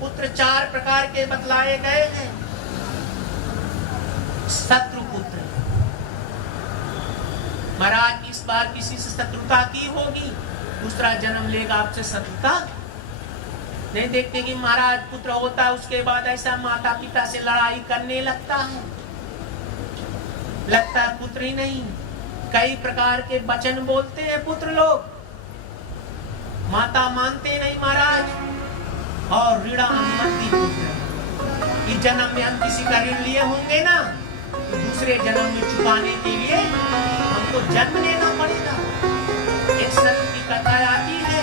पुत्र 4 प्रकार के बतलाए गए हैं। शत्रु पुत्र, महाराज इस बार किसी से शत्रुता की होगी, दूसरा जन्म लेगा आपसे शत्रुता नहीं। देखते कि महाराज पुत्र होता है उसके बाद ऐसा माता पिता से लड़ाई करने लगता है पुत्र ही नहीं, कई प्रकार के वचन बोलते हैं पुत्र लोग, माता मानते नहीं महाराज। और ऋण अनुमति पुत्र, इस जन्म में हम किसी का ऋण लिए होंगे ना, तो दूसरे जन्म में चुकाने के लिए हमको जन्म लेना पड़ेगा। एक सत्य की कथा आती है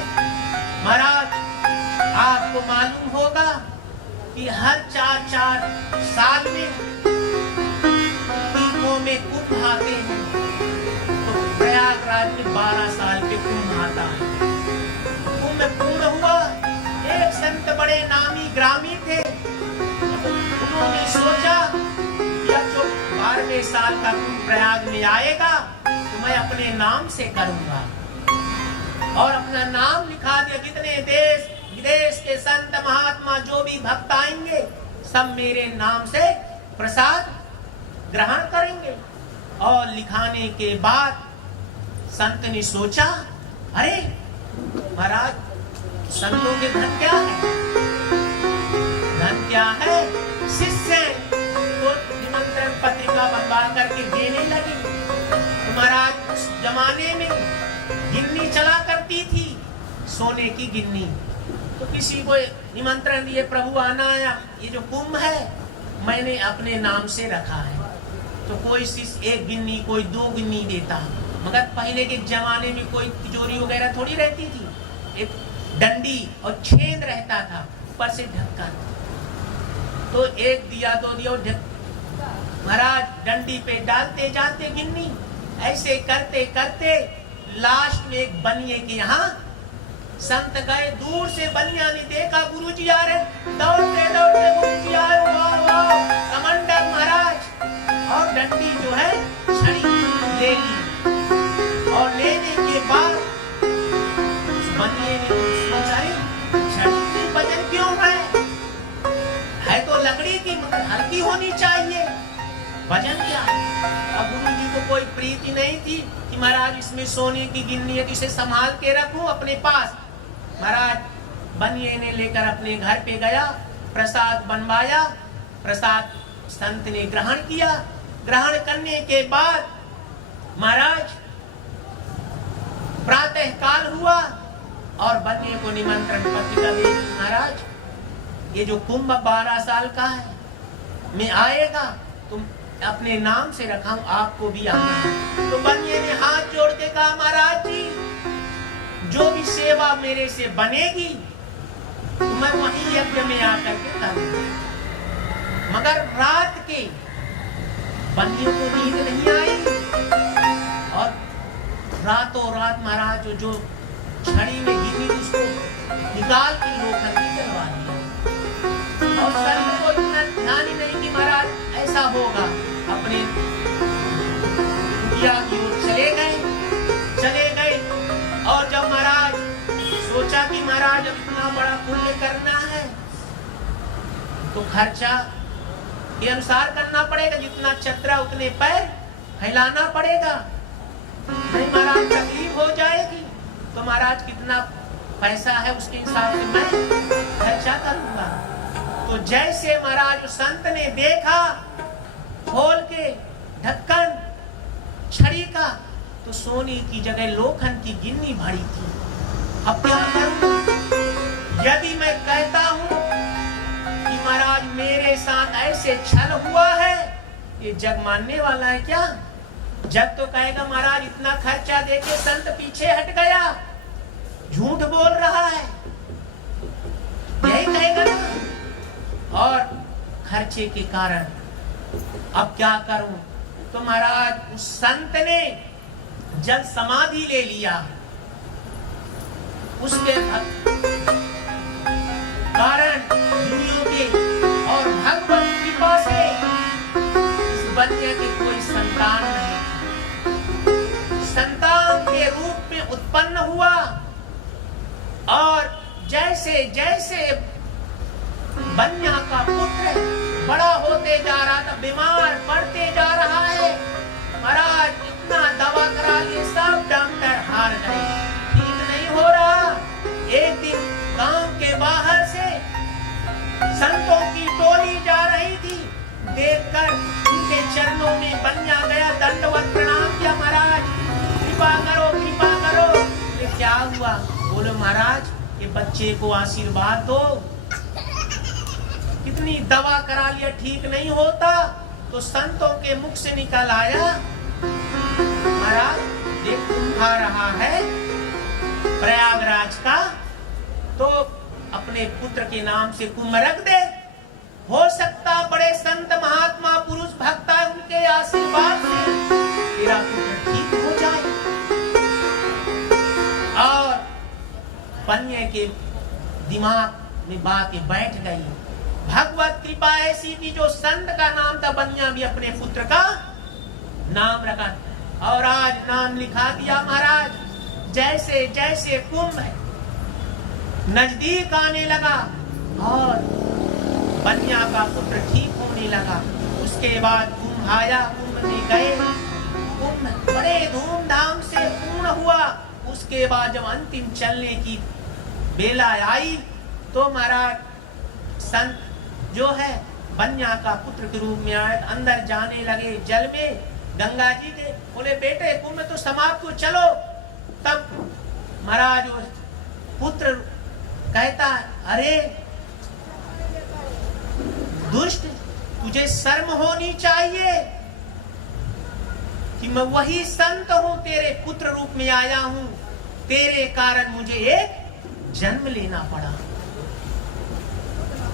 महाराज, आपको मालूम होगा कि हर 4 साल में तीनों में कुंभ आते हैं, तो प्रयागराज में 12 साल के कुंभ आता है। कुंभ पूर्ण हुआ, एक संत बड़े नामी ग्रामी थे, उन्होंने सोचा कि अब जो 12वें साल का कुंभ प्रयाग में आएगा तो मैं अपने नाम से करूंगा, और अपना नाम लिखा दिया। जितने देश विदेश के संत महात्मा जो भी भक्त आएंगे सब मेरे नाम से प्रसाद ग्रहण करेंगे। और लिखाने के बाद संत ने सोचा, अरे महाराज संतों के धन क्या है, धन क्या है, शिष्य तो निमंत्रण पत्रिका बनवा करके देने लगे। तो महाराज उस जमाने में गिन्नी चला करती थी, सोने की गिन्नी, तो किसी को निमंत्रण दिए, प्रभु आना है, ये जो कुंभ है मैंने अपने नाम से रखा है, तो कोई शिष्य 1 गिन्नी, कोई 2 गिन्नी देता। मगर पहले के जमाने में कोई तिजोरी वगैरह थोड़ी रहती थी, एक डंडी और छेद रहता था, ऊपर से ढक्कन, तो 1 दिया 2 दिया, महाराज डंडी पे डालते जाते गिन्नी, ऐसे करते करते लास्ट में एक बनिए के यहाँ संत गए। दूर से बनिया ने देखा गुरुजी आ रहे, दौड़ते दौड़ते गुरुजी आए, वाह वाह कमांडर महाराज, और डंडी जो है छड़ी ले ली, और लेने के बाद उस बनिए ने सोचा छड़ी की वजन क्यों है तो लकड़ी की, मगर हल्की होनी चाहिए, वजन क्या है। अब गुरुजी को कोई प्रीति नहीं थी कि महाराज इसमें सोने की गिन्नी है, इसे संभाल के रखूं अपने पास। महाराज बनिए ने लेकर अपने घर पे गया, प्रसाद बनवाया, प्रसाद संत ने ग्रहण किया। ग्रहण करने के बाद महाराज प्रातः काल हुआ और बनिए को निमंत्रण पत्रिका दे दी, महाराज ये जो कुंभ 12 साल का है में आएगा, तुम अपने नाम से रखा हूं, आपको भी आना है। तो बनिए ने हाथ जोड़ के कहा, महाराज जी जो भी सेवा मेरे से बनेगी तो मैं वहीं यज्ञ में आकर के करूंगा। मगर रात के बनियों को नींद नहीं आई, और रातों रात महाराज जो छड़ी में गिनी उसको निकाल के लोखंड की जलवा दिया। और संत को इतना ध्यान ही नहीं कि महाराज ऐसा होगा, अपने कुटिया की ओर चले गए। और जब महाराज सोचा कि महाराज अब इतना बड़ा पुण्य करना है तो खर्चा के अनुसार करना पड़ेगा, जितना छतरा उतने पैर फैलाना पड़ेगा, नहीं महाराज तकलीफ हो जाएगी। तो महाराज कितना पैसा है उसके हिसाब से मैं खर्चा करूंगा। तो जैसे महाराज संत ने देखा खोल के ढक्कन छड़ी का, तो सोने की जगह लोखंड की गिन्नी भरी थी। अब क्या करूं? यदि मैं कहता हूं कि महाराज मेरे साथ ऐसे छल हुआ है, ये जग मानने वाला है क्या? जग तो कहेगा महाराज इतना खर्चा देके संत पीछे हट गया, झूठ बोल रहा है, यही कहेगा ना। और खर्चे के कारण अब क्या करूं? तो महाराज उस संत ने जल समाधि ले लिया, उसके कारण दुनिया के और भगवत कृपा से इस बच्चे के कोई संतान नहीं, संतान के रूप में उत्पन्न हुआ। और जैसे जैसे कर उनके चरणों में बनिया गया, दंडवत प्रणाम किया, महाराज कृपा करो कृपा करो। ये क्या हुआ? बोलो महाराज ये बच्चे को आशीर्वाद दो। कितनी दवा करा लिया ठीक नहीं होता, तो संतों के मुख से निकल आया, महाराज देख कुंभ आ रहा है प्रयागराज का, तो अपने पुत्र के नाम से कुंभ रख दे। हो सकता बड़े संत महात्मा पुरुष भक्ता उनके आशीर्वाद से तेरा पुत्र ठीक हो जाए। और बनिए के दिमाग में बातें बैठ गई। भगवत कृपा ऐसी थी, जो संत का नाम था बनिया भी अपने पुत्र का नाम रखा, और आज नाम लिखा दिया। महाराज जैसे जैसे कुंभ नजदीक आने लगा और बनिया का पुत्र ठीक होने लगा, उसके बाद कुंभ आया, कुंभ में गए, कुंभ बड़े धूमधाम से पूर्ण हुआ। उसके बाद जब अंतिम चलने की बेला आई, तो महाराज संत जो है बनिया का पुत्र के रूप में आए, अंदर जाने लगे जल में गंगा जी के। बोले बेटे कुंभ तो समाप्त हो, चलो। तब महाराज पुत्र कहता, अरे दुष्ट, तुझे शर्म होनी चाहिए कि मैं वही संत हूं, तेरे पुत्र रूप में आया हूं, तेरे कारण मुझे एक जन्म लेना पड़ा,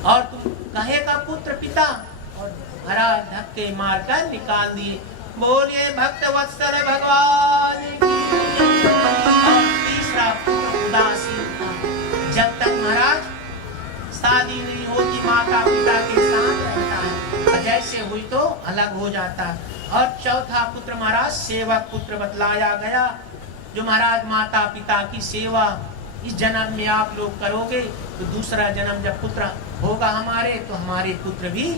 और तुम कहेगा पुत्र पिता। और महाराज धक्के मारकर निकाल दिए। बोलिए भक्त वत्सल भगवान की। और तीसरा पुत्र उदासीन था। जब तक महाराज शादी नहीं होती माता पिता के साथ रहता है, और जैसे हुई तो अलग हो जाता है। और चौथा पुत्र महाराज सेवक पुत्र बतलाया गया, जो महाराज माता पिता की सेवा इस जन्म में आप लोग करोगे, तो दूसरा जन्म जब पुत्र होगा हमारे, तो हमारे पुत्र भी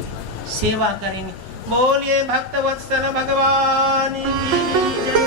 सेवा करेंगे। बोलिए भक्त वत्सल भगवान की जय।